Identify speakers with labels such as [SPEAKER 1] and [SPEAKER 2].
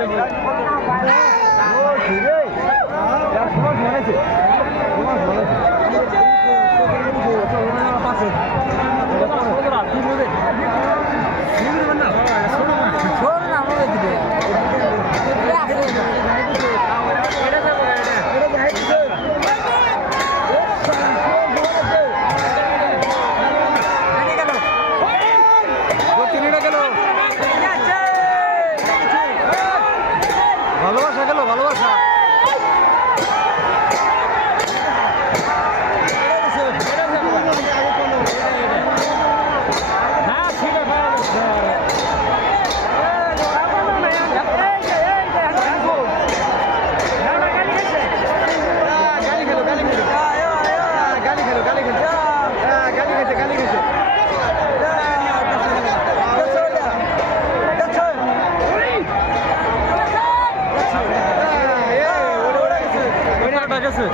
[SPEAKER 1] তিনটা গেল ভালোবাসা গেল ভালোবাসা গালি খেলো গালি খেলো গালি খেলো গালি খেলো গালি খেছে গালি খেছে ওটা গেছে।